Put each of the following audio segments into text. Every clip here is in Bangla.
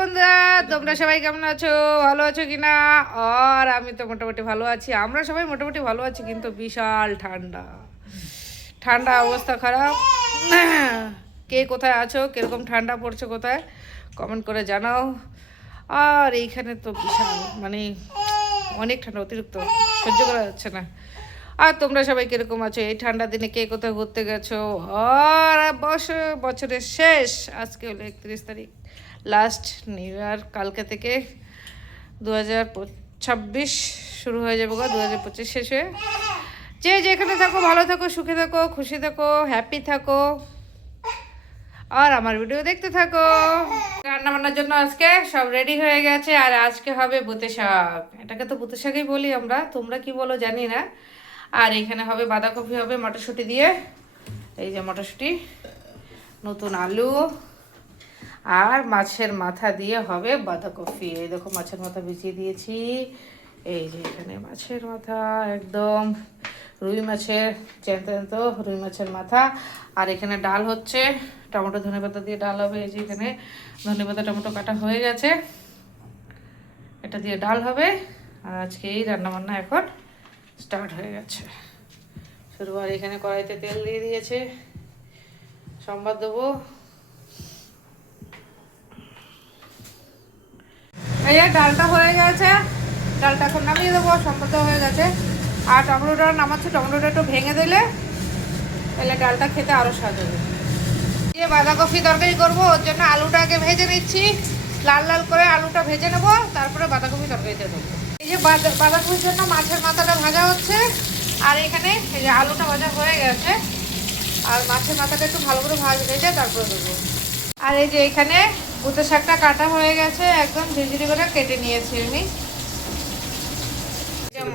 বন্ধুরা, তোমরা সবাই কেমন আছো? ভালো আছো কিনা? আর আমি তো মোটামুটি ভালো আছি। আমরা সবাই মোটামুটি ভালো আছি, কিন্তু বিশাল ঠান্ডা ঠান্ডা, অবস্থা খারাপ। কে কোথায় আছো, কিরকম ঠান্ডা পড়ছে কোথায়, কমেন্ট করে জানাও। আর এইখানে তো বিশাল মানে অনেক ঠান্ডা, অতিরিক্ত সহ্য করা যাচ্ছে না। আর তোমরা সবাই কিরকম আছো? এই ঠান্ডা দিনে কে কোথায় ঘুরতে গেছো? আর বছরের শেষ, আজকে হলো 31 তারিখ, লাস্ট নিউ ইয়ার। কালকে থেকে 2026 শুরু হয়ে যাবে গো, 2025 শেষ হয়ে। যে যেখানে থাকো ভালো থাকো, সুখে থাকো, খুশি থাকো, হ্যাপি থাকো, আর আমার ভিডিও দেখতে থাকো। রান্না বান্নার জন্য আজকে সব রেডি হয়ে গেছে। আর আজকে হবে বুতে শাক, এটাকে তো বুতে শাকই বলি আমরা, তোমরা কি বলো জানি না। আর এখানে হবে বাঁধাকপি, হবে মটরশুঁটি দিয়ে, এই যে মটরশুঁটি, নতুন আলু, আর মাছের মাথা দিয়ে হবে বাঁধাকপি। এই দেখো মাছের মাথা ভিজিয়ে দিয়েছি, এই যে এখানে মাছের মাথা, একদম রুই মাছের জ্যান্ত রুই মাছের মাথা। আর এখানে ডাল হচ্ছে, টমেটো ধনেপাতা দিয়ে ডাল হবে। এই যে এখানে ধনেপাতা টমেটো কাটা হয়ে গেছে, এটা দিয়ে ডাল হবে। আর আজকে এই রান্নাবান্না এখন স্টার্ট হয়ে গেছে শুরু। আর এখানে কড়াইতে তেল দিয়ে দিয়েছে, সম্বাদ দেবো। এই যে ডালটা হয়ে গেছে, ডালটা এখন নামিয়ে দেবো, সম্বাদ হয়ে গেছে। আর টমেটোটা নামাচ্ছি, টমেটোটা একটু ভেঙে দিলে তাহলে ডালটা খেতে আরও স্বাদ হবে। দিয়ে বাঁধাকপি তরকারি করবো, ওর জন্য আলুটা আগে ভেজে নিচ্ছি, লাল লাল করে আলুটা ভেজে নেবো, তারপরে বাঁধাকপি তরকারিতে দেবো। এই যে বাঁধাকপির জন্য মাছের মাথাটা ভাজা হচ্ছে, আর এখানে এই যে আলুটা ভাজা হয়ে গেছে, আর মাছের মাথাটা একটু ভালো করে ভেজে তারপরে দেবো। আর এই যে এখানে বুতে শাকটা কাটা হয়ে গেছে, একদম ঝিঝিরি করে কেটে নিয়েছি আমি।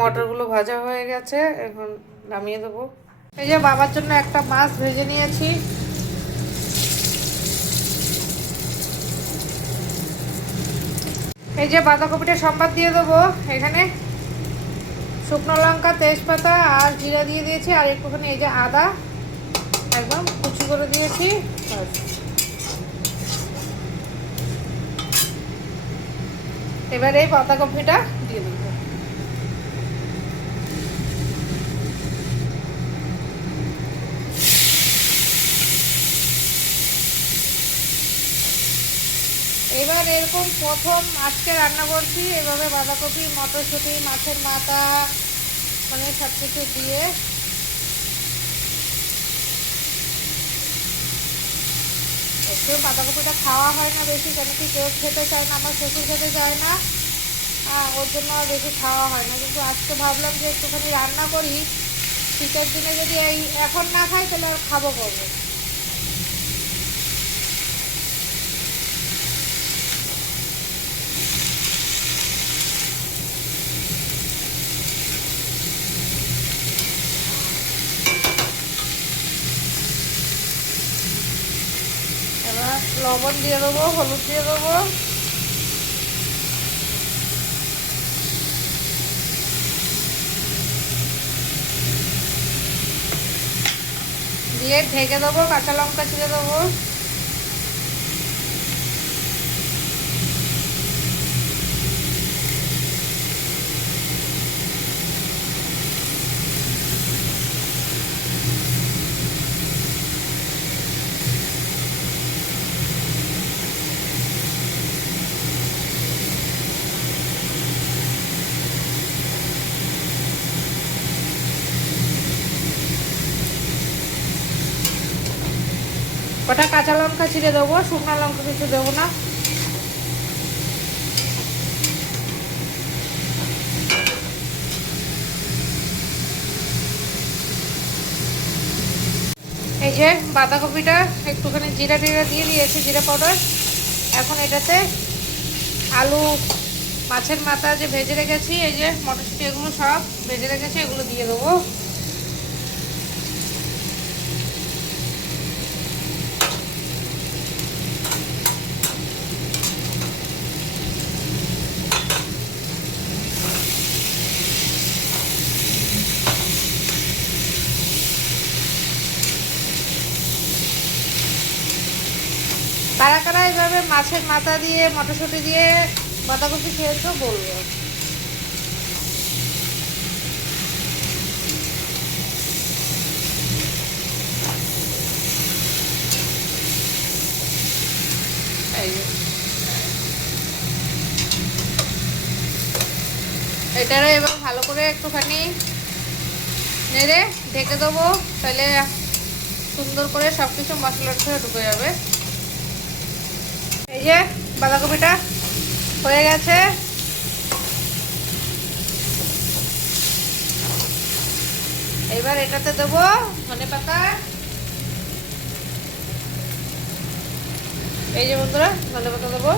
মটরগুলো ভাজা হয়ে গেছে, এখন নামিয়ে দেবো। এই যে বাবার জন্য একটা মাছ ভেজে নিয়েছি। এই যে বাঁধাকপিটা সম্বাদ দিয়ে দেবো, এখানে শুকনো লঙ্কা, তেজপাতা আর জিরা দিয়ে দিয়েছি, আর একটুখানি এই যে আদা একদম কুচি করে দিয়েছি। এবার এই বাঁধাকপিটা দিয়ে দেবো। এবার এরকম প্রথম আজকে রান্না করছি এভাবে, বাঁধাকপি, মটরশুঁটি, মাছের মাথা, মানে সব কিছু দিয়ে। একটু বাঁধাকপিটা খাওয়া হয় না বেশি, কেন কি কেউ খেতে চায় না, আমার শ্বশুর খেতে চায় না, ওর জন্য বেশি খাওয়া হয় না। কিন্তু আজকে ভাবলাম যে একটুখানি রান্না করি, শীতের দিনে যদি এই এখন না খাই তাহলে আর খাবো করবো। এবার লবণ দিয়ে দেবো, হলুদ দিয়ে দেবো, দিয়ে ঢেকে দেবো, কাঁচা লঙ্কা ছিঁড়ে দেবো। কটা কাঁচা লঙ্কা ছিঁড়ে দেবো, শুকনো লঙ্কা কিছু দেবো না। এই যে বাঁধাকপিটা একটুখানি জিরা টিরা দিয়ে দিয়েছি, জিরা পাউডার। এখন এটাতে আলু, মাছের মাথা যে ভেজে রেখেছি, এই যে মটরশুঁটি, এগুলো সব ভেজে রেখেছি, এগুলো দিয়ে দেবো। কারা কারা এইভাবে মাছের মাথা দিয়ে মটরশুঁটি দিয়ে বাঁধাকপি খেয়েছো বলবো। এটারে এবার ভালো করে একটুখানি নেড়ে ঢেকে দেবো, তাহলে সুন্দর করে সব কিছু মশলার সাথে ঢুকে যাবে। এই যে বাঁধাকপিটা হয়ে গেছে, এবার এটাতে দেবো ধনেপাতা। এই যে বন্ধুরা ধনেপাতা দেবো,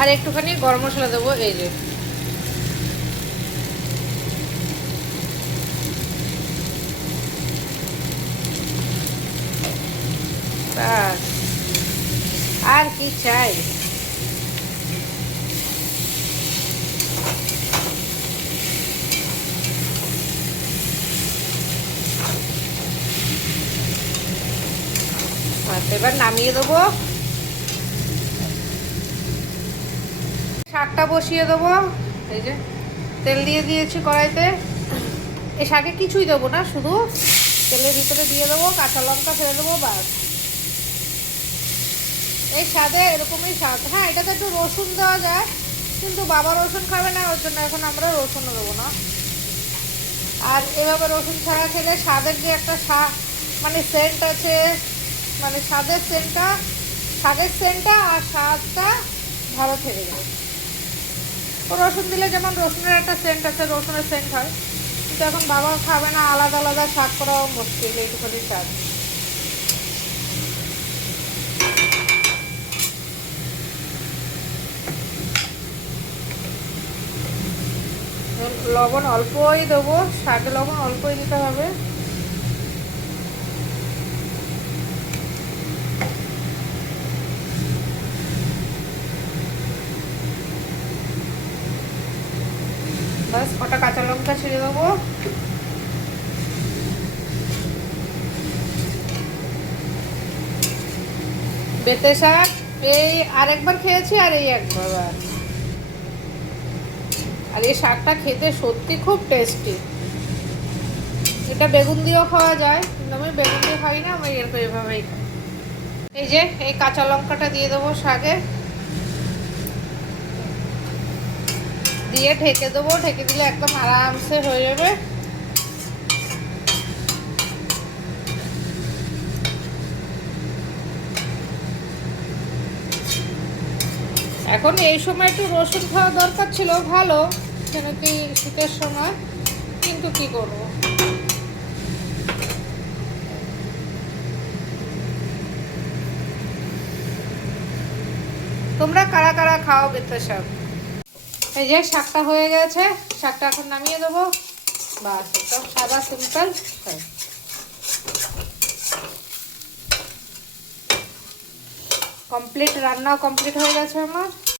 আর একটুখানি গরম মশলা দেবো। এই যে ব্যাস, আর কি চাই। এবার নামিয়ে দেবো, শাকটা বসিয়ে দেবো। এই যে তেল দিয়ে দিয়েছি কড়াইতে, এই শাকে কিছুই দেবো না, শুধু তেলের ভিতরে দিয়ে দেবো, কাঁচা লঙ্কা ফেলে দেবো, বাস। এই স্বাদে এরকমই স্বাদ। হ্যাঁ, এটাতে একটু রসুন দেওয়া যায়, কিন্তু বাবা রসুন খাবে না, ওর জন্য এখন আমরা রসুনও দেবো না। আর এভাবে রসুন ছাড়া খেলে স্বাদের যে একটা মানে সেন্ট আছে, মানে স্বাদের সেন্টটা, শাকের সেন্টটা আর স্বাদটা ভালো থেকে যায়। ও রসুন দিলে যেমন রসুনের একটা সেন্ট আছে, রসুনের সেন্ট হয়, কিন্তু এখন বাবা খাবে না, আলাদা আলাদা শাক করাও মুশকিল, এইটুকুনি স্বাদ। লবণ অল্পই দেবো, শাকে লবণ অল্পই দিতে হবে। বাস, কটা কাঁচা লঙ্কা ছিঁড়ে দেবো। বেতে শাক এই আরেকবার খেয়েছি, আর এই একবার। আর এই শাকটা খেতে সত্যি খুব টেস্টি। এটা বেগুন দিয়েও খাওয়া যায়, কিন্তু আমি বেগুন দিয়ে খাই না, আমি এরকম এভাবেই খাই। এই যে এই কাঁচা লঙ্কাটা দিয়ে দেবো শাকে, দিয়ে ঢেকে দেবো। ঢেকে দিলে একদম আরামসে হয়ে যাবে। এখন এই সময় একটু রসুন খাওয়া দরকার ছিল, ভালো, কেন কি শীতের সময়, কিন্তু কি করবো। তোমরা কারা কারা খাও বেতে শাক। এই যে শাকটা হয়ে গেছে, শাকটা এখন নামিয়ে দেবো। বাস, একদম সাদা সিম্পল। কমপ্লিট রান্নাও কমপ্লিট হয়ে গেছে আমার।